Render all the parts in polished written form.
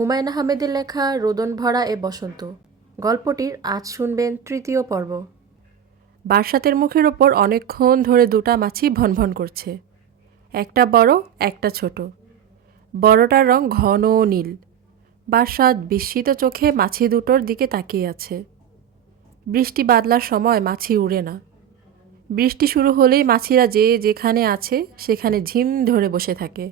হুমায়ূন আহমেদের লেখা রোদন ভরা এ বসন্ত গল্পটির আজ শুনবেন তৃতীয় পর্ব। বার্সাতের মুখের ওপর অনেকক্ষণ ধরে দুটা মাছি ভনভন করছে, একটা বড় একটা ছোট। বড়টার রং ঘন নীল। বার্সাত বিস্মিত চোখে মাছি দুটোর দিকে তাকিয়ে আছে। বৃষ্টি বাদলার সময় মাছি উড়ে না। বৃষ্টি শুরু হলেই মাছিরা যে যেখানে আছে সেখানে ঝিম ধরে বসে থাকে।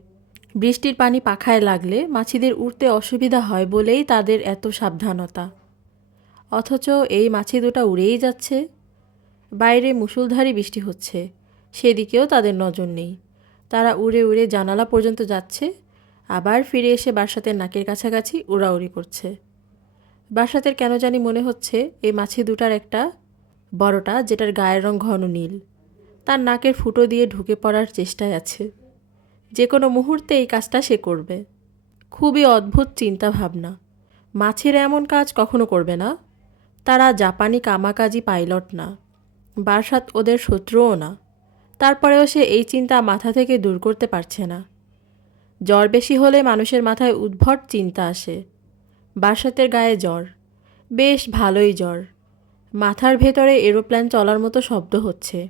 বৃষ্টির পানি পাখায় লাগলে মাছিদের উড়তে অসুবিধা হয় বলেই তাদের এত সাবধানতা। অথচ এই মাছি দুটো উড়েই যাচ্ছে। বাইরে মুষলধারে বৃষ্টি হচ্ছে, সেদিকেও তাদের নজর নেই। তারা উড়ে উড়ে জানালা পর্যন্ত যাচ্ছে, আবার ফিরে এসে বাসাতের নাকের কাছাকাছি উড়াউড়ি করছে। বাসাতের কেন জানি মনে হচ্ছে এই মাছি দুটার একটা, বড়টা যেটার গায়ের রং ঘন নীল, তার নাকের ফুটো দিয়ে ঢুকে পড়ার চেষ্টায় আছে। যে কোনো মুহূর্তে এই কাজটা সে করবে। খুবই অদ্ভুত চিন্তা ভাবনা। মাছিরা এমন কাজ কখনো করবে না। তারা জাপানি কামাকাজি পাইলট না, বার্সাত ওদের শত্রুও না। তারপরেও সে এই চিন্তা মাথা থেকে দূর করতে পারছে না। জ্বর বেশি হলে মানুষের মাথায় উদ্ভট চিন্তা আসে। বার্সাতের গায়ে জ্বর, বেশ ভালোই জ্বর। মাথার ভেতরে এরোপ্লেন চলার মতো শব্দ হচ্ছে।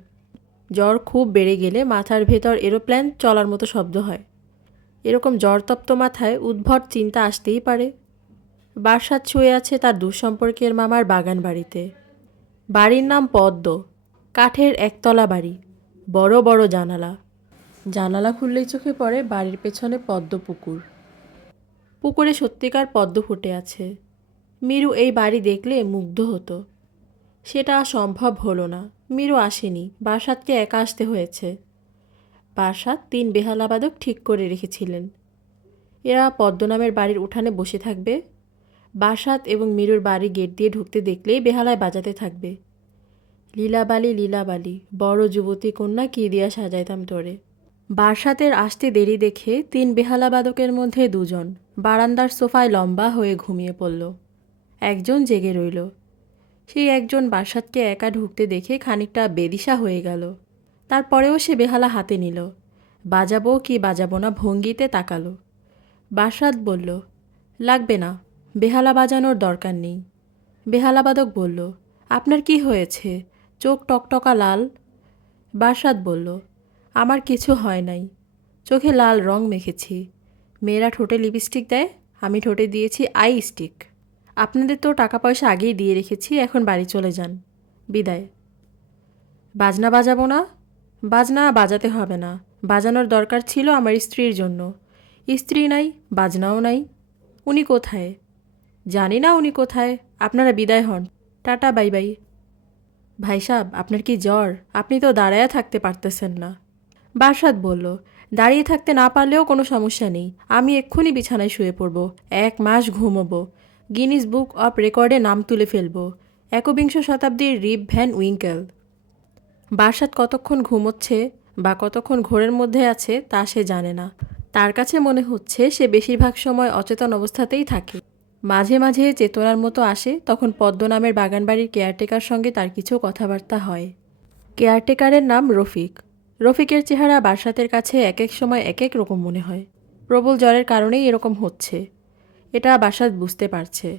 জ্বর খুব বেড়ে গেলে মাথার ভেতর এরোপ্লেন চলার মতো শব্দ হয়। এরকম জ্বরতপ্ত মাথায় উদ্ভট চিন্তা আসতেই পারে। বার্সাত শুয়ে আছে তার দুঃসম্পর্কের মামার বাগান বাড়িতে। বাড়ির নাম পদ্ম, কাঠের একতলা বাড়ি, বড় বড় জানালা। জানালা খুললেই চোখে পড়ে বাড়ির পেছনে পদ্ম পুকুর। পুকুরে সত্যিকার পদ্ম ফুটে আছে। মিরু এই বাড়ি দেখলে মুগ্ধ হতো। সেটা সম্ভব হলো না। মিরু আসেনি, বার্সাতকে একা আসতে হয়েছে। বার্সাত 3 বেহালাবাদক ঠিক করে রেখেছিলেন। এরা পদ্ম নামের বাড়ির উঠানে বসে থাকবে। বার্সাত এবং মিরুর বাড়ি গেট দিয়ে ঢুকতে দেখলেই বেহালায় বাজাতে থাকবে, লীলাবালি লীলাবালি, বড় যুবতী কন্যা কি দিয়া সাজাইতাম তোরে। বার্সাতের আসতে দেরি দেখে 3 বেহালাবাদকের মধ্যে 2জন বারান্দার সোফায় লম্বা হয়ে ঘুমিয়ে পড়ল। একজন জেগে রইল। সেই একজন বার্সাতকে একা ঢুকতে দেখে খানিকটা বেদিশা হয়ে গেল। তারপরেও সে বেহালা হাতে নিল। বাজাবো কি বাজাবো না ভঙ্গিতে তাকালো। বার্সাত বলল, লাগবে না, বেহালা বাজানোর দরকার নেই। বেহালাবাদক বলল, আপনার কি হয়েছে, চোখ টকটকা লাল। বার্সাত বলল, আমার কিছু হয় নাই, চোখে লাল রং মেখেছি। মেয়েরা ঠোঁটে লিপস্টিক দেয়, আমি ঠোঁটে দিয়েছি আই স্টিক। আপনাদের তো টাকা পয়সা আগেই দিয়ে রেখেছি, এখন বাড়ি চলে যান, বিদায়। বাজনা বাজাবো না? বাজনা বাজাতে হবে না, বাজানোর দরকার ছিল আমার স্ত্রীর জন্য। স্ত্রী নাই, বাজনাও নাই। উনি কোথায়? জানি না উনি কোথায়। আপনারা বিদায় হন, টাটা বাই বাই। ভাই সাব, আপনার কি জ্বর? আপনি তো দাঁড়ায়া থাকতে পারতেছেন না। বার্সাত বলল, দাঁড়িয়ে থাকতে না পারলেও কোনো সমস্যা নেই, আমি এক্ষুনি বিছানায় শুয়ে পড়ব, 1 মাস ঘুমোবো, গিনিস বুক অফ রেকর্ডে নাম তুলে ফেলব, একবিংশ শতাব্দীর রিপ ভ্যান উইঙ্কেল। বার্সাত কতক্ষণ ঘুমোচ্ছে বা কতক্ষণ ঘোরের মধ্যে আছে তা সে জানে না। তার কাছে মনে হচ্ছে সে বেশিরভাগ সময় অচেতন অবস্থাতেই থাকে। মাঝে মাঝে চেতনার মতো আসে, তখন পদ্ম নামের বাগানবাড়ির কেয়ারটেকার সঙ্গে তার কিছু কথাবার্তা হয়। কেয়ারটেকারের নাম রফিক। রফিকের চেহারা বার্সাতের কাছে এক এক সময় এক এক রকম মনে হয়। প্রবল জ্বরের কারণেই এরকম হচ্ছে, এটা বার্সাত বুঝতে পারছে।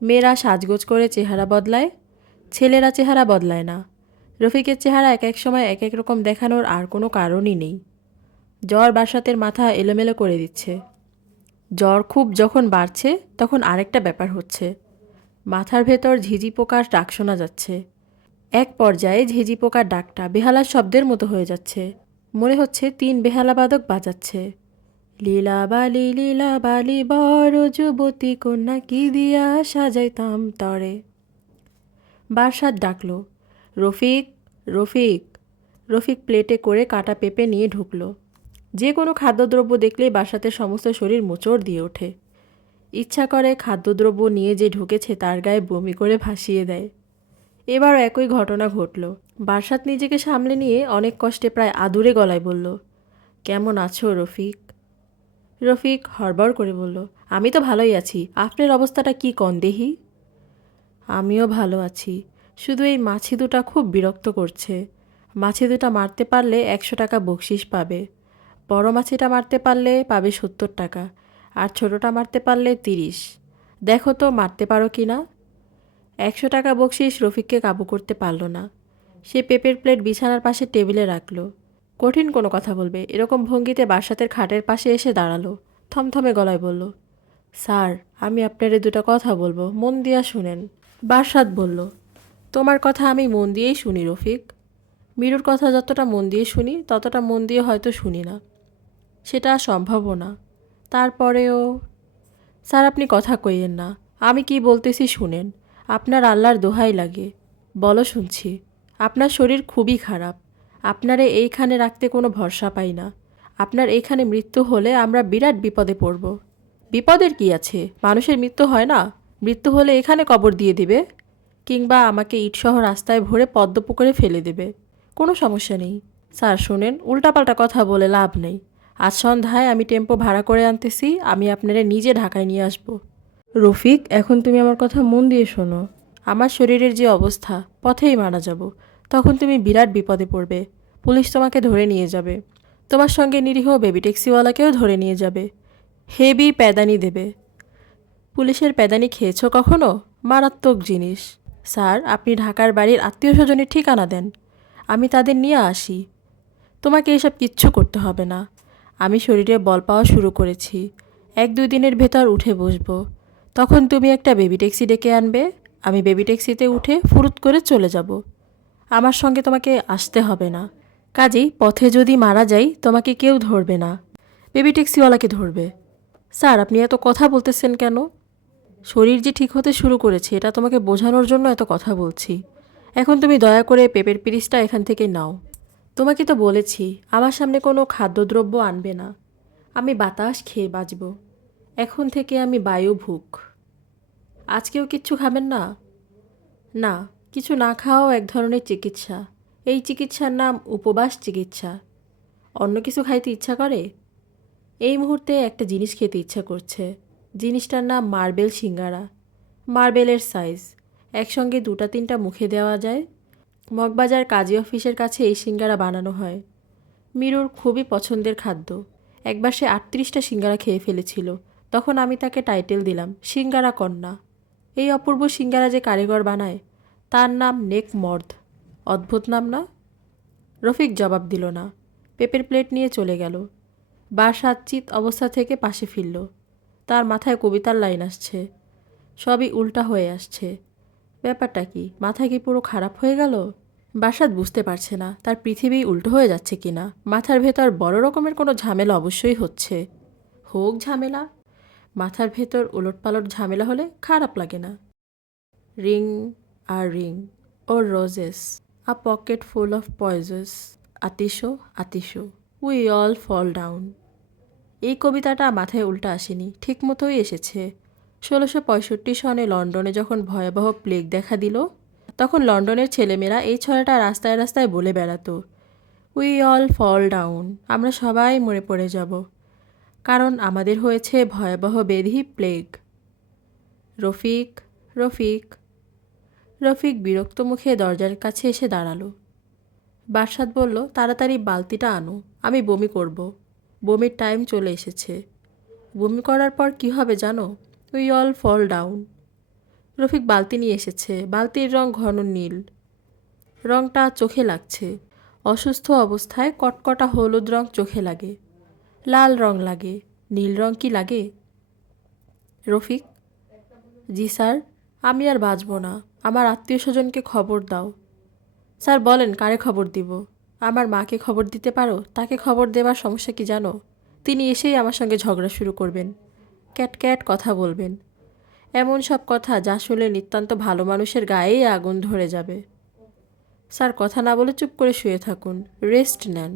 মেয়েরা সাজগোজ করে চেহারা বদলায়, ছেলেরা চেহারা বদলায় না। রফিকের চেহারা এক এক সময় এক এক রকম দেখানোর আর কোনো কারণই নেই। জ্বর বার্সাতের মাথা এলোমেলো করে দিচ্ছে। জ্বর খুব যখন বাড়ছে তখন আরেকটা ব্যাপার হচ্ছে। মাথার ভেতর ঝিঝি পোকার ডাক শোনা যাচ্ছে। এক পর্যায়ে ঝিঝি পোকার ডাকটা বেহালার শব্দের মতো হয়ে যাচ্ছে। মনে হচ্ছে 3 বেহালাবাদক বাজাচ্ছে, লীলাবালি লীলাবালি বড় যুবতী কন্যা কি দিয়া সাজাইতাম তরে। বার্সাত ডাকল, রফিক রফিক। রফিক প্লেটে করে কাটা পেঁপে নিয়ে ঢুকলো। যে কোনো খাদ্যদ্রব্য দেখলেই বার্সাতের সমস্ত শরীর মোচড় দিয়ে ওঠে। ইচ্ছা করে খাদ্যদ্রব্য নিয়ে যে ঢুকেছে তার গায়ে বমি করে ভাসিয়ে দেয়। এবারও একই ঘটনা ঘটল। বার্সাত নিজেকে সামলে নিয়ে অনেক কষ্টে প্রায় আদুরে গলায় বলল, কেমন আছো রফিক? রফিক হড়বড় করে বলল, আমি তো ভালোই আছি, আপনার অবস্থাটা কি কন দেহি? আমিও ভালো আছি, শুধু এই মাছি দুটা খুব বিরক্ত করছে। মাছি দুটা মারতে পারলে 100 টাকা বকশিস পাবে, বড় মাছিটা মারতে পারলে পাবে 70 টাকা, আর ছোটটা মারতে পারলে 30। দেখো তো মারতে পারো কি না। 100 টাকা বকশিস রফিককে কাবু করতে পারল না। সে পেপের প্লেট বিছানার পাশে টেবিলে রাখল। কঠিন কোনো কথা বলবে এরকম ভঙ্গিতে বাসাতের খাটের পাশে এসে দাঁড়ালো। থমথমে গলায় বলল, স্যার, আমি আপনারে দুটো কথা বলবো, মন দিয়া শুনেন। বারসাত বলল, তোমার কথা আমি মন দিয়েই শুনি রফিক। মিরুর কথা যতটা মন দিয়ে শুনি ততটা মন দিয়ে হয়তো শুনি না, সেটা সম্ভবও না। তারপরেও স্যার আপনি কথা কইয়েন না, আমি কি বলতেছি শুনেন। আপনার আল্লাহর দোহাই লাগে, বলো শুনছি। আপনার শরীর খুবই খারাপ, আপনারে এইখানে রাখতে কোনো ভরসা পাই না। আপনার এইখানে মৃত্যু হলে আমরা বিরাট বিপদে পড়ব। বিপদের কি আছে, মানুষের মৃত্যু হয় না? মৃত্যু হলে এখানে কবর দিয়ে দিবে, কিংবা আমাকে ইটসহ রাস্তায় ভরে পদ্মপুকুরে ফেলে দেবে, কোনো সমস্যা নেই। স্যার শোনেন, উল্টাপাল্টা কথা বলে লাভ নেই। আজ সন্ধ্যায় আমি টেম্পো ভাড়া করে আনতেছি, আমি আপনারা নিজে ঢাকায় নিয়ে আসব। রফিক, এখন তুমি আমার কথা মন দিয়ে শোনো। আমার শরীরের যে অবস্থা, পথেই মারা যাব। তখন তুমি বিরাট বিপদে পড়বে। পুলিশ তোমাকে ধরে নিয়ে যাবে। তোমার সঙ্গে নিরীহ বেবি ট্যাক্সিওয়ালাকেও ধরে নিয়ে যাবে, হেভি প্যাদানি দেবে। পুলিশের প্যাদানি খেয়েছো কখনো? মারাত্মক জিনিস। স্যার আপনি ঢাকার বাড়ির আত্মীয় স্বজনের ঠিকানা দেন, আমি তাদের নিয়ে আসি। তোমাকে এসব কিচ্ছু করতে হবে না। আমি শরীরে বল পাওয়া শুরু করেছি, 1-2 দিনের ভেতর উঠে বসবো। তখন তুমি একটা বেবি ট্যাক্সি ডেকে আনবে, আমি বেবি ট্যাক্সিতে উঠে ফুরুত করে চলে যাব। আমার সঙ্গে তোমাকে আসতে হবে না। কাজেই পথে যদি মারা যাই তোমাকে কেউ ধরবে না, বেবি ট্যাক্সিওয়ালাকে ধরবে। স্যার আপনি এত কথা বলতেছেন কেন? শরীর যে ঠিক হতে শুরু করেছে এটা তোমাকে বোঝানোর জন্য এত কথা বলছি। এখন তুমি দয়া করে পেপের পিরিচটা এখান থেকে নাও। তোমাকে তো বলেছি আমার সামনে কোনো খাদ্যদ্রব্য আনবে না। আমি বাতাস খেয়ে বাঁচব। এখন থেকে আমি বায়ু ভুক। আজকেও কিচ্ছু খাবেন না? না, কিছু না খাওয়াও এক ধরনের চিকিৎসা। এই চিকিৎসার নাম উপবাস চিকিৎসা। অন্য কিছু খাইতে ইচ্ছা করে? এই মুহূর্তে একটা জিনিস খেতে ইচ্ছা করছে। জিনিসটার নাম মার্বেল সিঙ্গারা। মার্বেলের সাইজ, একসঙ্গে 2-3টা মুখে দেওয়া যায়। মগবাজার কাজী অফিসের কাছে এই সিঙ্গারা বানানো হয়। মিরুর খুবই পছন্দের খাদ্য। একবার সে 38টা সিঙ্গারা খেয়ে ফেলেছিল। তখন আমি তাকে টাইটেল দিলাম সিঙ্গারা কন্যা। এই অপূর্ব সিঙ্গারা যে কারিগর বানায় তার নাম নেক মর্দ। অদ্ভুত নাম না? রফিক জবাব দিল না, পেপের প্লেট নিয়ে চলে গেল। বারসাত চিত অবস্থা থেকে পাশে ফিরল। তার মাথায় কবিতার লাইন আসছে, সবই উল্টা হয়ে আসছে। ব্যাপারটা কি, মাথা কি পুরো খারাপ হয়ে গেল? বারসাত বুঝতে পারছে না তার পৃথিবী উল্টো হয়ে যাচ্ছে কিনা। মাথার ভেতর বড় রকমের কোনো ঝামেলা অবশ্যই হচ্ছে। হোক ঝামেলা, মাথার ভেতর উলটপালট ঝামেলা হলে খারাপ লাগে না। Ring a ring o roses, a pocket full of posies, atishoo atishoo, we all fall down. এই কবিতাটা মাথায় উল্টা আসেনি, ঠিক মতোই এসেছে। 1665 সনে লন্ডনে যখন ভয়াবহ প্লেগ দেখা দিল, তখন লন্ডনের ছেলেমেয়েরা এই ছড়াটা রাস্তায় রাস্তায় বলে বেড়াতো, উই অল ফল ডাউন, আমরা সবাই মরে পড়ে যাব, কারণ আমাদের হয়েছে ভয়াবহ ব্যাধি প্লেগ। রফিক, রফিক। রফিক বিরক্ত মুখে দরজার কাছে এসে দাঁড়ালো। বারসাত বলল, তাড়াতাড়ি বালতিটা আনো, আমি বমি করব। বমির টাইম চলে এসেছে। বমি করার পর কি হবে জানো? We all fall down. Rafiq বালতি নিয়ে এসেছে। বালতির রং ঘন নীল। রংটা চোখে লাগছে। অসুস্থ অবস্থায় কটকটা হলুদ রং চোখে লাগে, লাল রং লাগে, নীল রং কি লাগে? রফিক, জি স্যার। আমি আর বাঁচব না, আমার আত্মীয় স্বজনকে খবর দাও। স্যার বলেন কারে খবর দিব? আমার মাকে খবর দিতে পারো? তাকে খবর দেবার সমস্যা কি জানো? তিনি এসেই আমার সঙ্গে ঝগড়া শুরু করবেন, ক্যাট ক্যাট কথা বলবেন, এমন সব কথা যা শুনলে নিতান্ত ভালো মানুষের গায়েই আগুন ধরে যাবে। স্যার কথা না বলে চুপ করে শুয়ে থাকুন, রেস্ট নেন।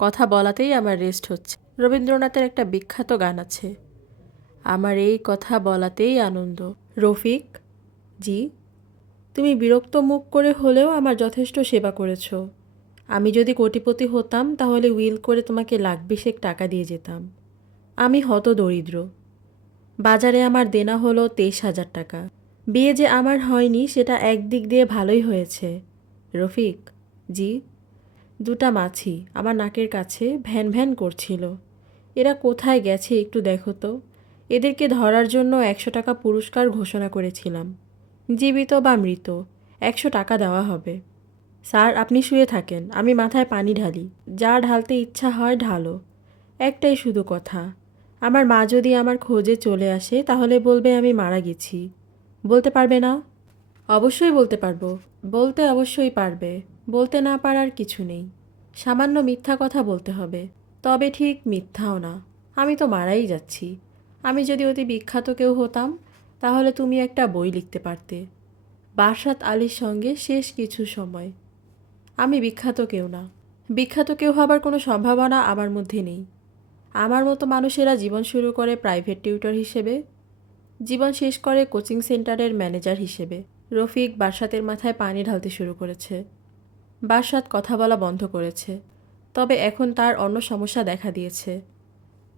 কথা বলাতেই আমার রেস্ট হচ্ছে। রবীন্দ্রনাথের একটা বিখ্যাত গান আছে, আমার এই কথা বলাতেই আনন্দ। রফিক, জি। তুমি বিরক্ত মুখ করে হলেও আমার যথেষ্ট সেবা করেছ। আমি যদি কোটিপতি হতাম তাহলে উইল করে তোমাকে লাখ-20 টাকা দিয়ে যেতাম। আমি হতদরিদ্র। বাজারে আমার দেনা হলো 23,000 টাকা। বিয়ে যে আমার হয়নি সেটা একদিক দিয়ে ভালোই হয়েছে। রফিক, জি। 2টা মাছি আমার নাকের কাছে ভ্যান ভ্যান করছিল। এরা কোথায় গেছে একটু দেখো তো। এদেরকে ধরার জন্য 100 টাকা পুরস্কার ঘোষণা করেছিলাম। জীবিত বা মৃত, 100 টাকা দেওয়া হবে। স্যার, আপনি শুয়ে থাকেন, আমি মাথায় পানি ঢালি। যা ঢালতে ইচ্ছা হয় ঢালো। একটাই শুধু কথা, আমার মা যদি আমার খোঁজে চলে আসে তাহলে বলবে আমি মারা গেছি। বলতে পারবে না? অবশ্যই বলতে পারবো। বলতে অবশ্যই পারবে। বলতে না পারার কিছু নেই। সামান্য মিথ্যা কথা বলতে হবে, তবে ঠিক মিথ্যাও না। আমি তো মারাই যাচ্ছি। আমি যদি অতি বিখ্যাত কেউ হতাম তাহলে তুমি একটা বই লিখতে পারতে, বারসাত আলীর সঙ্গে শেষ কিছু সময়। আমি বিখ্যাত কেউ না। বিখ্যাত কেউ হবার কোনো সম্ভাবনা আমার মধ্যে নেই। আমার মতো মানুষেরা জীবন শুরু করে প্রাইভেট টিউটর হিসেবে, জীবন শেষ করে কোচিং সেন্টারের ম্যানেজার হিসেবে। রফিক বারসাতের মাথায় পানি ঢালতে শুরু করেছে। বারসাত কথা বলা বন্ধ করেছে, তবে এখন তার অন্য সমস্যা দেখা দিয়েছে।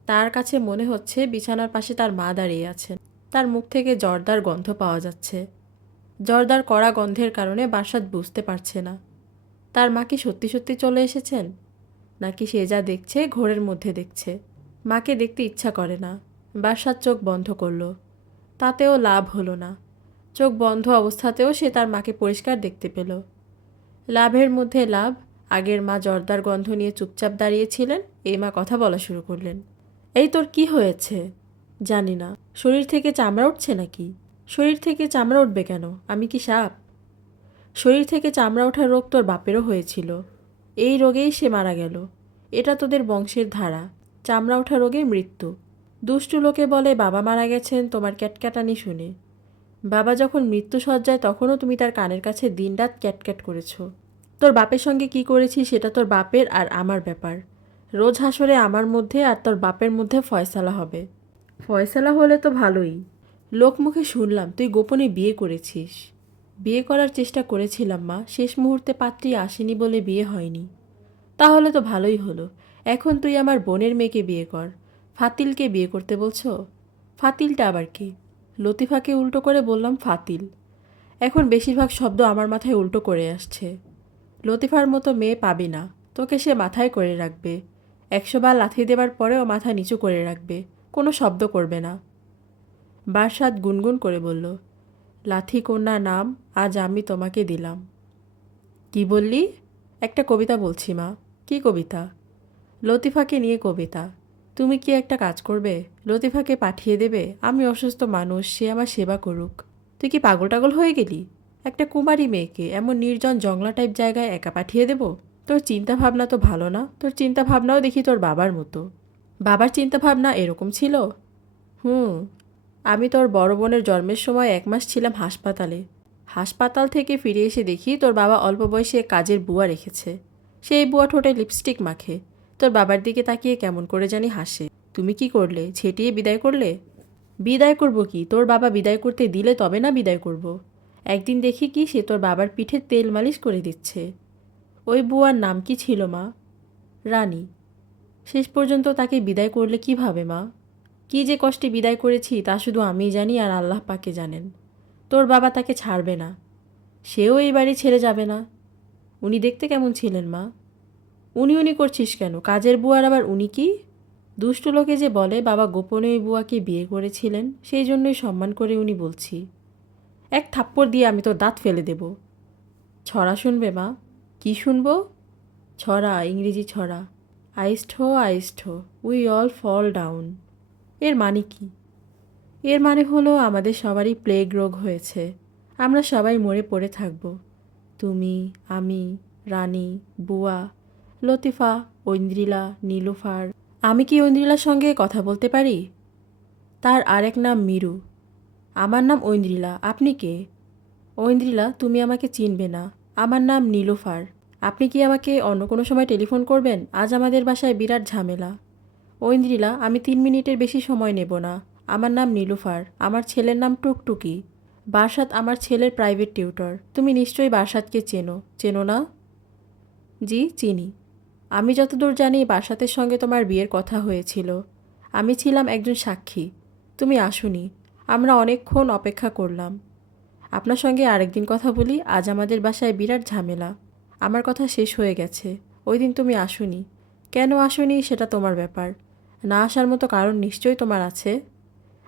তার কাছে মনে হচ্ছে বিছানার পাশে তার মা দাঁড়িয়ে আছেন। তার মুখ থেকে জর্দার গন্ধ পাওয়া যাচ্ছে। জর্দার কড়া গন্ধের কারণে বারসাত বুঝতে পারছে না তার মা কি সত্যি সত্যি চলে এসেছেন, নাকি সে যা দেখছে ঘোরের মধ্যে দেখছে। মাকে দেখতে ইচ্ছা করে না। বারসাত চোখ বন্ধ করল, তাতেও লাভ হলো না। চোখ বন্ধ অবস্থাতেও সে তার মাকে পরিষ্কার দেখতে পেল। লাভের মধ্যে লাভ, আগের মা জর্দার গন্ধ নিয়ে চুপচাপ দাঁড়িয়েছিলেন, এই মা কথা বলা শুরু করলেন। এই তোর কি হয়েছে? জানি না। শরীর থেকে চামড়া উঠছে নাকি? শরীর থেকে চামড়া উঠবে কেন? আমি কি সাপ? শরীর থেকে চামড়া ওঠার রোগ তোর বাপেরও হয়েছিল। এই রোগেই সে মারা গেল। এটা তোদের বংশের ধারা, চামড়া ওঠা রোগে মৃত্যু। দুষ্টু লোকে বলে বাবা মারা গেছেন তোমার ক্যাটক্যাটানি শুনে। বাবা যখন মৃত্যুসজ্জায় তখনও তুমি তার কানের কাছে দিনরাত ক্যাটক্যাট করেছ। তোর বাপের সঙ্গে কি করেছি সেটা তোর বাপের আর আমার ব্যাপার। রোজ হাসরে আমার মধ্যে আর তোর বাপের মধ্যে ফয়সালা হবে। ফয়সালা হলে তো ভালোই। লোকমুখে শুনলাম তুই গোপনে বিয়ে করেছিস। বিয়ে করার চেষ্টা করেছিলাম মা, শেষ মুহূর্তে পাত্রী আসেনি বলে বিয়ে হয়নি। তাহলে তো ভালোই হলো। এখন তুই আমার বোনের মেয়েকে বিয়ে কর। ফাতিলকে বিয়ে করতে বলছো? ফাতিলটা আবার কি? লতিফাকে উল্টো করে বললাম ফাতিল। এখন বেশিরভাগ শব্দ আমার মাথায় উল্টো করে আসছে। লতিফার মতো মেয়ে পাবি না। তোকে সে মাথায় করে রাখবে। 100 বার লাথি দেবার পরেও মাথা নিচু করে রাখবে, কোনো শব্দ করবে না। বারসাত গুনগুন করে বলল, লাথি কন্যা নাম আজ আমি তোমাকে দিলাম। কি বললি? একটা কবিতা বলছি মা। কি কবিতা? লতিফাকে নিয়ে কবিতা। তুমি কি একটা কাজ করবে? লতিফাকে পাঠিয়ে দেবে। আমি অসুস্থ মানুষ, সে আমার সেবা করুক। তুই কি পাগল টাগল হয়ে গেলি? একটা কুমারী মেয়েকে এমন নির্জন জংলা টাইপ জায়গায় একা পাঠিয়ে দেব? তোর চিন্তা ভাবনা তো ভালো না। তোর চিন্তা ভাবনাও দেখি তোর বাবার মতো। বাবার চিন্তা ভাবনা এরকম ছিল? হুম। আমি তোর বড় বোনের জন্মের সময় 1 মাস ছিলাম হাসপাতালে। হাসপাতাল থেকে ফিরে এসে দেখি তোর বাবা অল্প বয়সে কাজের বুয়া রেখেছে। সেই বুয়া ঠোঁটে লিপস্টিক মাখে, তোর বাবার দিকে তাকিয়ে কেমন করে জানি হাসে। তুমি কি করলে? ছেটিয়ে বিদায় করলে? বিদায় করব কি? তোর বাবা বিদায় করতে দিলে তবে না বিদায় করব। একদিন দেখি কি সে তোর বাবার পিঠে তেল মালিশ করে দিচ্ছে। ওই বুয়ার নাম কি ছিল মা? রানী। শেষ পর্যন্ত তাকে বিদায় করলে কিভাবে মা? কি যে কষ্টে বিদায় করেছি তা শুধু আমিই জানি আর আল্লাহ পাকে জানেন। তোর বাবা তাকে ছাড়বে না। সেও এই বাড়ি ছেড়ে যাবে না। উনি দেখতে কেমন ছিলেন মা? উনি করছিস কেন? কাজের বুয়ার আবার উনি কি? দুষ্ট লোকে যে বলে বাবা গোপনে ওই বুয়াকে বিয়ে করেছিলেন, সেই জন্যই সম্মান করে উনি বলছি। এক থাপ্পড় দিয়ে আমি তোর দাঁত ফেলে দেব। ছড়া শুনবে মা? কি শুনবো? ছড়া, ইংরেজি ছড়া। আইস্থ উই অল ফল ডাউন। এর মানে কি? এর মানে হলো আমাদের সবারই প্লেগ রোগ হয়েছে। আমরা সবাই মরে পড়ে থাকব। তুমি, আমি, রানী, বুয়া, লতিফা, ঐন্দ্রিলা, নীলুফার। আমি কি ঐন্দ্রিলার সঙ্গে কথা বলতে পারি? তার আরেক নাম মীরু। আমার নাম ঐন্দ্রিলা। আপনি কে? ঐন্দ্রিলা, তুমি আমাকে চিনবে না। আমার নাম নীলুফার। আপনি কি আমাকে অন্য কোনো সময় টেলিফোন করবেন? আজ আমাদের বাসায় বিরাট ঝামেলা। ঐন্দ্রিলা, আমি 3 মিনিটের বেশি সময় নেব না। আমার নাম নীলুফার। আমার ছেলের নাম টুকটুকি। বারসাত আমার ছেলের প্রাইভেট টিউটর। তুমি নিশ্চয়ই বারসাতকে চেনো, চেনো না? জি, চিনি। আমি যতদূর জানি বারসাতের সঙ্গে তোমার বিয়ের কথা হয়েছিল। আমি ছিলাম একজন সাক্ষী। তুমি আসোনি। আমরা অনেকক্ষণ অপেক্ষা করলাম। আপনার সঙ্গে আরেকদিন কথা বলি। আজ আমাদের বাসায় বিরাট ঝামেলা। আমার কথা শেষ হয়ে গেছে। ওই দিন তুমি আসোনি। কেন আসোনি সেটা তোমার ব্যাপার। না আসার মতো কারণ নিশ্চয়ই তোমার আছে।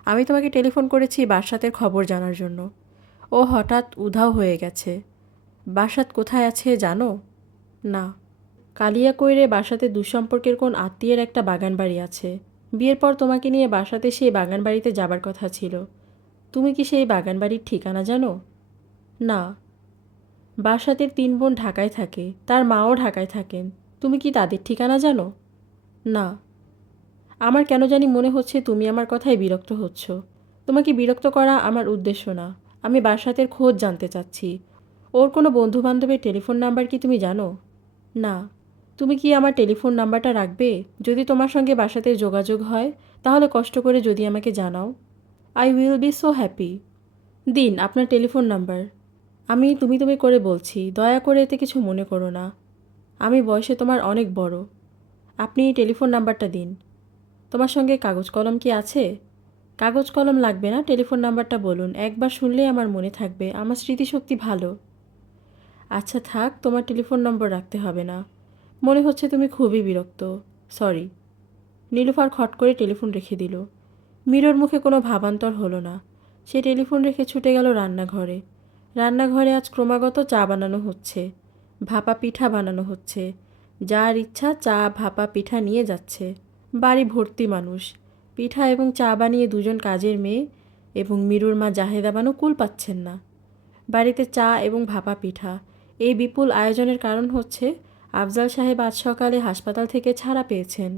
আমি তোমাকে টেলিফোন করেছি বার্সাতের খবর জানার জন্য। ও হঠাৎ উধাও হয়ে গেছে। বার্সাত কোথায় আছে জানো? না। কালিয়াকৈরে বাসাতে দুঃসম্পর্কের কোন আত্মীয়ের একটা বাগান বাড়ি আছে। বিয়ের পর তোমাকে নিয়ে বাসাতে সেই বাগান বাড়িতে যাবার কথা ছিল। তুমি কি সেই বাগান বাড়ির ঠিকানা জানো? না। বাসাতের 3 বোন ঢাকায় থাকে, তার মাও ঢাকায় থাকেন। তুমি কি তাদের ঠিকানা জানো? না। আমার কেন জানি মনে হচ্ছে তুমি আমার কথায় বিরক্ত হচ্ছ। তোমাকে বিরক্ত করা আমার উদ্দেশ্য না। আমি বাসাতের খোঁজ জানতে চাচ্ছি। ওর কোনো বন্ধুবান্ধবের টেলিফোন নাম্বার কি তুমি জানো? না। তুমি কি আমার টেলিফোন নাম্বারটা রাখবে? যদি তোমার সঙ্গে বাসাতে যোগাযোগ হয় তাহলে কষ্ট করে যদি আমাকে জানাও। I will be so happy. দিন আপনার টেলিফোন নাম্বার। আমি তুমি করে বলছি, দয়া করে এতে কিছু মনে করো না। আমি বয়সে তোমার অনেক বড়। আপনি টেলিফোন নাম্বারটা দিন। তোমার সঙ্গে কাগজ কলম কি আছে? কাগজ কলম লাগবে না, টেলিফোন নাম্বারটা বলুন। একবার শুনলেই আমার মনে থাকবে, আমার স্মৃতিশক্তি ভালো। আচ্ছা থাক, তোমার টেলিফোন নম্বর রাখতে হবে না। মনে হচ্ছে তুমি খুবই বিরক্ত। সরি। নীলুফার খট করে টেলিফোন রেখে দিল। মীরর মুখে কোনো ভাবান্তর হলো না। সে টেলিফোন রেখে ছুটে গেল রান্নাঘরে। রান্নাঘরে আজ ক্রমাগত চা বানানো হচ্ছে, ভাপা পিঠা বানানো হচ্ছে। যার ইচ্ছা চা ভাপা পিঠা নিয়ে যাচ্ছে। বাড়ি ভর্তি মানুষ। পিঠা এবং চা বানিয়ে দুজন কাজের মেয়ে এবং মীরুর মা জাহেদা বানু কুল পাচ্ছেন না। বাড়িতে চা এবং ভাপা পিঠা, এই বিপুল আয়োজনের কারণ হচ্ছে আফজাল সাহেব আজ সকালে হাসপাতাল থেকে ছাড়া পেয়েছেন।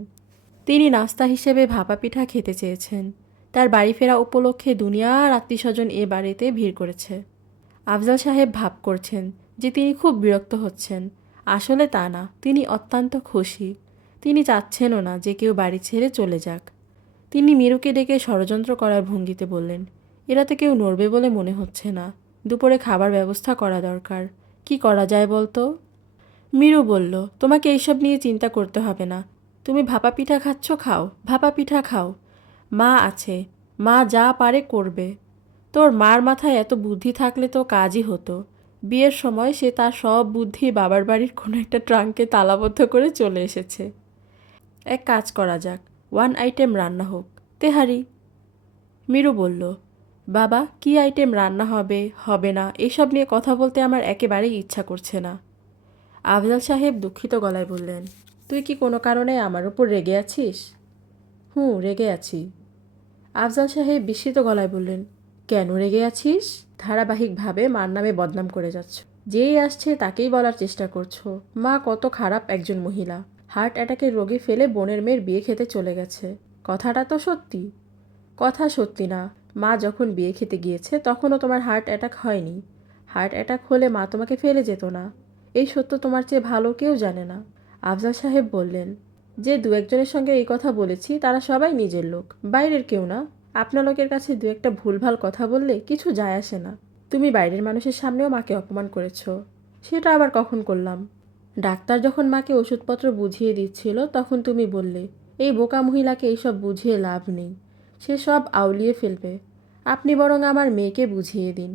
তিনি নাস্তা হিসেবে ভাপা পিঠা খেতে চেয়েছেন। তার বাড়ি ফেরা উপলক্ষে দুনিয়ার আত্মীয়স্বজন এ বাড়িতে ভিড় করেছে। আফজাল সাহেব ভাব করছেন যে তিনি খুব বিরক্ত হচ্ছেন। আসলে তা না, তিনি অত্যন্ত খুশি। তিনি চাচ্ছেনও না যে কেউ বাড়ি ছেড়ে চলে যাক। তিনি মীরুকে ডেকে ষড়যন্ত্র করার ভঙ্গিতে বললেন, এরাতে কেউ নড়বে বলে মনে হচ্ছে না। দুপুরে খাবার ব্যবস্থা করা দরকার। কি করা যায় বলতো? মীরু বলল, তোমাকে এইসব নিয়ে চিন্তা করতে হবে না। তুমি ভাপা পিঠা খাচ্ছ, খাও, ভাপা পিঠা খাও। মা আছে, মা যা পারে করবে। তোর মার মাথায় এত বুদ্ধি থাকলে তো কাজই হতো। বিয়ের সময় সে তার সব বুদ্ধি বাবার বাড়ির কোনো একটা ট্রাঙ্কে তালাবদ্ধ করে চলে এসেছে। এক কাজ করা যাক, 1 আইটেম রান্না হোক, তেহারি। মীরু বলল, বাবা কি আইটেম রান্না হবে হবে না এসব নিয়ে কথা বলতে আমার একেবারেই ইচ্ছা করছে না। আফজাল সাহেব দুঃখিত গলায় বললেন, তুই কি কোনো কারণে আমার উপর রেগে আছিস? রেগে আছি। আফজাল সাহেব বিস্মিত গলায় বললেন, কেন রেগে আছিস? ধারাবাহিকভাবে মার নামে বদনাম করে যাচ্ছ। যেই আসছে তাকেই বলার চেষ্টা করছো মা কত খারাপ একজন মহিলা, হার্ট অ্যাটাকের রোগী ফেলে বোনের মেয়ের বিয়ে খেতে চলে গেছে। কথাটা তো সত্যি। কথা সত্যি না। মা যখন বিয়ে খেতে গিয়েছে তখনও তোমার হার্ট অ্যাটাক হয়নি। হার্ট অ্যাটাক হলে মা তোমাকে ফেলে যেত না। এই সত্য তোমার চেয়ে ভালো কেউ জানে না। আফজাল সাহেব বললেন, যে 2-1 জনের সঙ্গে এই কথা বলেছি তারা সবাই নিজের লোক, বাইরের কেউ না। আপনার লোকের কাছে 2-1টা ভুলভাল কথা বললে কিছু যায় আসে না। তুমি বাইরের মানুষের সামনেও মাকে অপমান করেছ। সেটা আবার কখন করলাম? ডাক্তার যখন মাকে ওষুধপত্র বুঝিয়ে দিচ্ছিল তখন তুমি বললে, এই বোকা মহিলাকে এইসব বুঝিয়ে লাভ নেই, সে সব আউলিয়ে ফেলবে। আপনি বরং আমার মেয়েকে বুঝিয়ে দিন।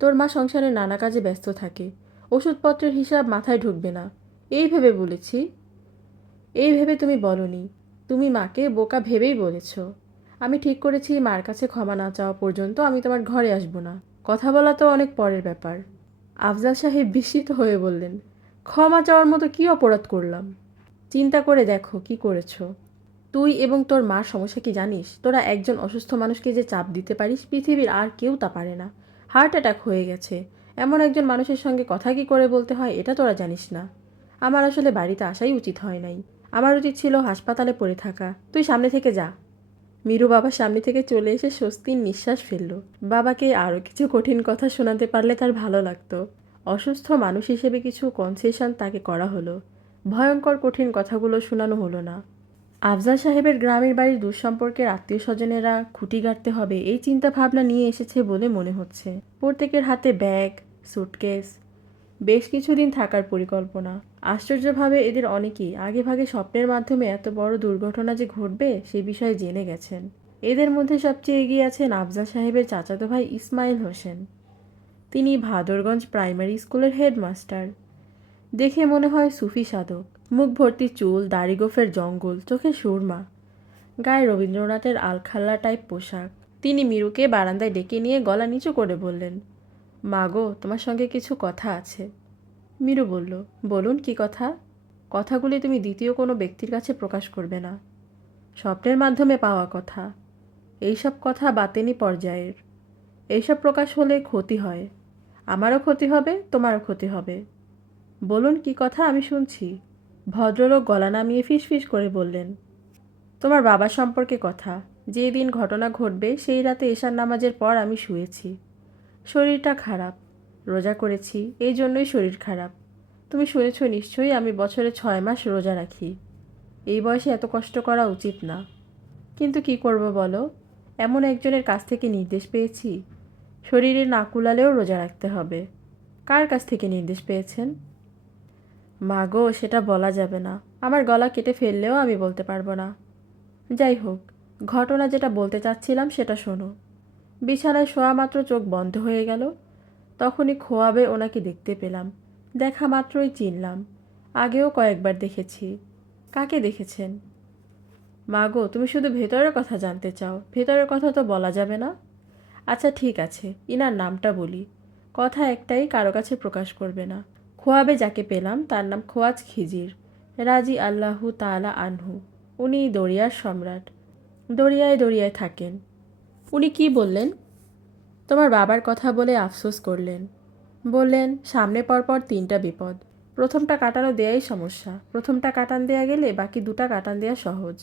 তোর মা সংসারে নানা কাজে ব্যস্ত থাকে, ওষুধপত্রের হিসাব মাথায় ঢুকবে না, এই ভেবে বলেছি। এই ভেবে তুমি বলনি, তুমি মাকে বোকা ভেবেই বলেছ। আমি ঠিক করেছি মার কাছে ক্ষমা না চাওয়া পর্যন্ত আমি তোমার ঘরে আসব না। কথা বলা তো অনেক পরের ব্যাপার। আফজাল সাহেব বিস্মিত হয়ে বললেন, ক্ষমা চাওয়ার মতো কী অপরাধ করলাম? চিন্তা করে দেখো কি করেছ। তুই এবং তোর মার সমস্যা কি জানিস? তোরা একজন অসুস্থ মানুষকে যে চাপ দিতে পারিস পৃথিবীর আর কেউ তা পারে না। হার্ট অ্যাটাক হয়ে গেছে, এমন একজন মানুষের সঙ্গে কথা কি করে বলতে হয় এটা তোরা জানিস না। আমার আসলে বাড়িতে আসাই উচিত হয় নাই। আমার উচিত ছিল হাসপাতালে পড়ে থাকা। তুই সামনে থেকে যা। মীরু বাবার সামনে থেকে চলে এসে স্বস্তির নিঃশ্বাস ফেলল। বাবাকে আরও কিছু কঠিন কথা শোনাতে পারলে তার ভালো লাগতো। অসুস্থ মানুষ হিসেবে কিছু কনসেশন তাকে করা হলো, ভয়ঙ্কর কঠিন কথাগুলো শোনানো হলো না। আফজাল সাহেবের গ্রামের বাড়ির দুঃসম্পর্কের আত্মীয় স্বজনেরা খুঁটি গাড়তে হবে এই চিন্তা ভাবনা নিয়ে এসেছে বলে মনে হচ্ছে। প্রত্যেকের হাতে ব্যাগ, সুটকেস, বেশ কিছুদিন থাকার পরিকল্পনা। আশ্চর্যভাবে এদের অনেকেই আগেভাগে স্বপ্নের মাধ্যমে এত বড় দুর্ঘটনা যে ঘটবে সে বিষয়ে জেনে গেছেন। এদের মধ্যে সবচেয়ে এগিয়ে আছেন আফজাল সাহেবের চাচাতো ভাই ইসমাইল হোসেন। তিনি ভাদরগঞ্জ প্রাইমারি স্কুলের হেডমাস্টার। দেখে মনে হয় সুফি সাধক। মুখ ভর্তি চুল, দাড়ি গোফের জঙ্গল, চোখে সুরমা। গায়ে রবীন্দ্রনাথের আলখাল্লা টাইপ পোশাক। তিনি মিরুকে বারান্দায় ডেকে নিয়ে গলা নিচু করে বললেন, মা গো, তোমার সঙ্গে কিছু কথা আছে। মিরু বলল, বলুন, কি কথা? কথাগুলি তুমি দ্বিতীয় কোনো ব্যক্তির কাছে প্রকাশ করবে না। স্বপ্নের মাধ্যমে পাওয়া কথা। এইসব কথা বাতেনি পর্যায়ের। এইসব প্রকাশ হলে ক্ষতি হয়। আমারও ক্ষতি হবে, তোমারও ক্ষতি হবে। বলুন, কি কথা, আমি শুনছি। ভদ্রলোক গলা নামিয়ে ফিসফিস করে বললেন, তোমার বাবার সম্পর্কে কথা। যে দিন ঘটনা ঘটবে সেই রাতে এশার নামাজের পর আমি শুয়েছি। শরীরটা খারাপ। রোজা করেছি, এই জন্যই শরীর খারাপ। তুমি শুনেছ নিশ্চয়ই আমি বছরে 6 মাস রোজা রাখি। এই বয়সে এত কষ্ট করা উচিত না, কিন্তু কি করব বলো? এমন একজনের কাছ থেকে নির্দেশ পেয়েছি, শরীরে না কুলালেও রোজা রাখতে হবে। কার কাছ থেকে নির্দেশ পেয়েছেন? মা গো, সেটা বলা যাবে না। আমার গলা কেটে ফেললেও আমি বলতে পারবো না। যাই হোক, ঘটনা যেটা বলতে চাচ্ছিলাম সেটা শোনো। বিছানায় শোয়া মাত্র চোখ বন্ধ হয়ে গেল। তখনই খোয়াবে ওনাকে দেখতে পেলাম। দেখা মাত্রই চিনলাম। আগেও কয়েকবার দেখেছি। কাকে দেখেছেন? মা গো, তুমি শুধু ভেতরের কথা জানতে চাও, ভেতরের কথা তো বলা যাবে না। আচ্ছা ঠিক আছে, ইনার নামটা বলি। কথা একটাই, কারো কাছে প্রকাশ করবে না। খোয়াবে যাকে পেলাম তার নাম খোয়াজ খিজির, রাজি আল্লাহু তাআলা আনহু। উনি দরিয়ার সম্রাট। দরিয়ায় দরিয়ায় থাকেন। উনি কি বললেন? তোমার বাবার কথা বলে আফসোস করলেন। বললেন, সামনে পরপর 3টা বিপদ। প্রথমটা কাটানো দেয়াই সমস্যা। প্রথমটা কাটান দেয়া গেলে বাকি 2টা কাটান দেয়া সহজ।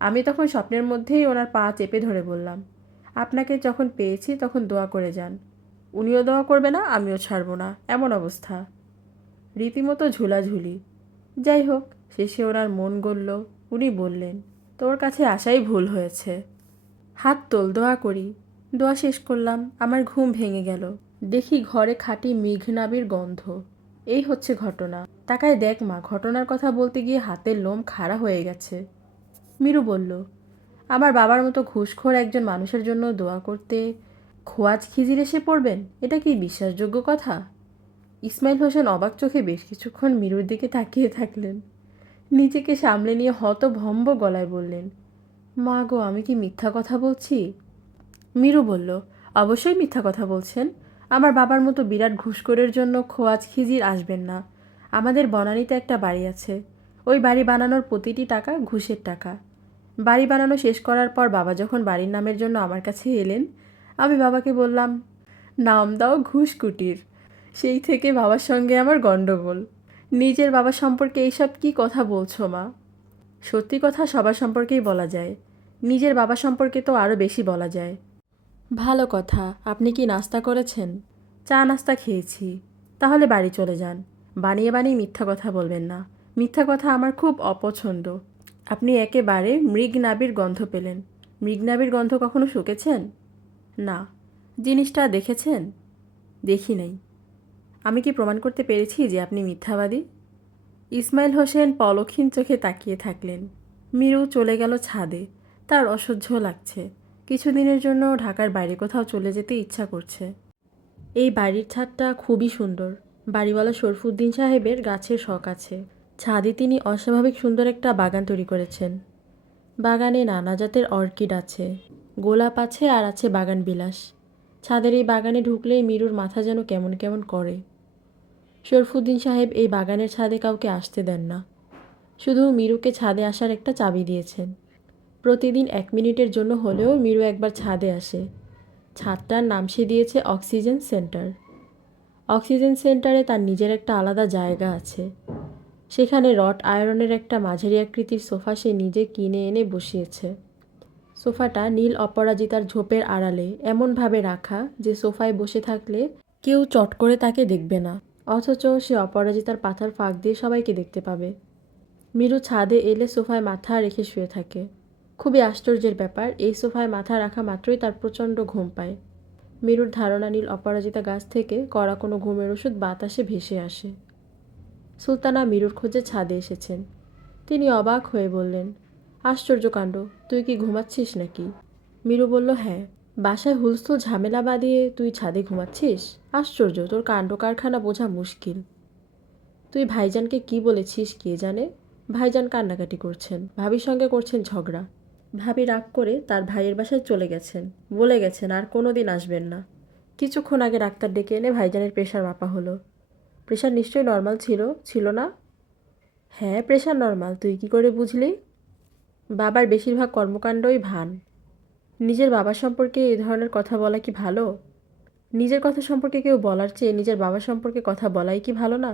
আমি তখন স্বপ্নের মধ্যেই ওনার পা চেপে ধরে বললাম, আপনাকে যখন পেয়েছি তখন দোয়া করে যান। উনিও দোয়া করবে না, আমিও ছাড়ব না, এমন অবস্থা। রীতিমতো ঝুলাঝুলি। যাই হোক, শেষে ওনার মন গলল। উনি বললেন, তোর কাছে আসাই ভুল হয়েছে। হাত তোল, দোয়া করি। দোয়া শেষ করলাম, আমার ঘুম ভেঙে গেল। দেখি ঘরে খাঁটি মেঘনাবির গন্ধ। এই হচ্ছে ঘটনা। তাকায় দেখ মা, ঘটনার কথা বলতে গিয়ে হাতের লোম খাড়া হয়ে গেছে। মিরু বলল, আমার বাবার মতো ঘুষখোর একজন মানুষের জন্য দোয়া করতে খোয়াজ খিজির এসে পড়বেন? এটা কি বিশ্বাসযোগ্য কথা? ইসমাইল হোসেন অবাক চোখে বেশ কিছুক্ষণ মিরুর দিকে তাকিয়ে থাকলেন। নিজেকে সামলে নিয়ে হতভম্ব গলায় বললেন, মা গো, আমি কি মিথ্যা কথা বলছি? মিরু বলল, অবশ্যই মিথ্যা কথা বলছেন। আমার বাবার মতো বিরাট ঘুষখোরের জন্য খোয়াজ খিজির আসবেন না। আমাদের বনানীতে একটা বাড়ি আছে। ওই বাড়ি বানানোর প্রতিটি টাকা ঘুষের টাকা। বাড়ি বানানো শেষ করার পর বাবা যখন বাড়ির নামের জন্য আমার কাছে এলেন, আমি বাবাকে বললাম, নাম দাও ঘুষ কুটির। সেই থেকে বাবার সঙ্গে আমার গণ্ডগোল। নিজের বাবা সম্পর্কে এইসব কি কথা বলছো মা? সত্যি কথা সবার সম্পর্কেই বলা যায়। নিজের বাবা সম্পর্কে তো আরও বেশি বলা যায়। ভালো কথা। আপনি কি নাস্তা করেছেন? চা নাস্তা খেয়েছি। তাহলে বাড়ি চলে যান। বানিয়ে বানিয়ে মিথ্যা কথা বলবেন না। মিথ্যা কথা আমার খুব অপছন্দ। আপনি একেবারে মৃগনাভির গন্ধ পেলেন। মৃগনাভির গন্ধ কখনো শুকেছেন? না। জিনিসটা দেখেছেন? দেখি নাই। আমি কি প্রমাণ করতে পেরেছি যে আপনি মিথ্যাবাদী? ইসমাইল হোসেন পলকহীন চোখে তাকিয়ে থাকলেন। মিরু চলে গেল ছাদে। তার অসহ্য লাগছে। কিছুদিনের জন্য ঢাকার বাইরে কোথাও চলে যেতে ইচ্ছা করছে। এই বাড়ির ছাদটা খুবই সুন্দর। বাড়িওয়ালা শরফুদ্দিন সাহেবের গাছের শখ আছে। ছাদে তিনি অস্বাভাবিক সুন্দর একটা বাগান তৈরি করেছেন। বাগানে নানা জাতের অর্কিড আছে, গোলাপ আছে, আর আছে বাগান বিলাস। ছাদের এই বাগানে ঢুকলেই মিরুর মাথা যেন কেমন কেমন করে। শরফুদ্দিন সাহেব এই বাগানের ছাদে কাউকে আসতে দেন না। শুধু মিরুকে ছাদে আসার একটা চাবি দিয়েছেন। প্রতিদিন 1 মিনিটের জন্য হলেও মিরু একবার ছাদে আসে। ছাদটার নাম সে দিয়েছে অক্সিজেন সেন্টার। অক্সিজেন সেন্টারে তার নিজের একটা আলাদা জায়গা আছে। সেখানে রড আয়রনের একটা মাঝারি আকৃতির সোফা সে নিজে কিনে এনে বসিয়েছে। সোফাটা নীল অপরাজিতার ঝোপের আড়ালে এমনভাবে রাখা যে সোফায় বসে থাকলে কেউ চট করে তাকে দেখবে না, অথচ সে অপরাজিতার পাতার ফাঁক দিয়ে সবাইকে দেখতে পাবে। মিরু ছাদে এলে সোফায় মাথা রেখে শুয়ে থাকে। খুবই আশ্চর্যের ব্যাপার, এই সোফায় মাথা রাখা মাত্রই তার প্রচণ্ড ঘুম পায়। মিরুর ধারণা নীল অপরাজিতা গাছ থেকে কড়া কোনো ঘুমের ওষুধ বাতাসে ভেসে আসে। সুলতানা মিরুর খোঁজে ছাদে এসেছেন। তিনি অবাক হয়ে বললেন, আশ্চর্য কাণ্ড, তুই কি ঘুমাচ্ছিস নাকি? মিরু বলল, হ্যাঁ। বাসায় হুলস্থুল ঝামেলা বাঁধিয়ে তুই ছাদে ঘুমাচ্ছিস? আশ্চর্য, তোর কাণ্ড কারখানা বোঝা মুশকিল। তুই ভাইজানকে কি বলেছিস কে জানে? ভাইজান কান্নাকাটি করছেন, ভাবির সঙ্গে করছেন ঝগড়া। ভাবি রাগ করে তার ভাইয়ের বাসায় চলে গেছেন, বলে গেছেন আর কোনো দিন আসবেন না। কিছুক্ষণ আগে ডাক্তার ডেকে এনে ভাইজানের প্রেশার মাপা হলো। প্রেশার নিশ্চয়ই নর্মাল ছিল, ছিল না? হ্যাঁ, প্রেশার নর্মাল। তুই কি করে বুঝলি? বাবার বেশিরভাগ কর্মকাণ্ডই ভান। নিজের বাবা সম্পর্কে এই ধরনের কথা বলা কি ভালো? নিজের কথা সম্পর্কে কেউ বলার চেয়ে নিজের বাবা সম্পর্কে কথা বলাই কি ভালো না?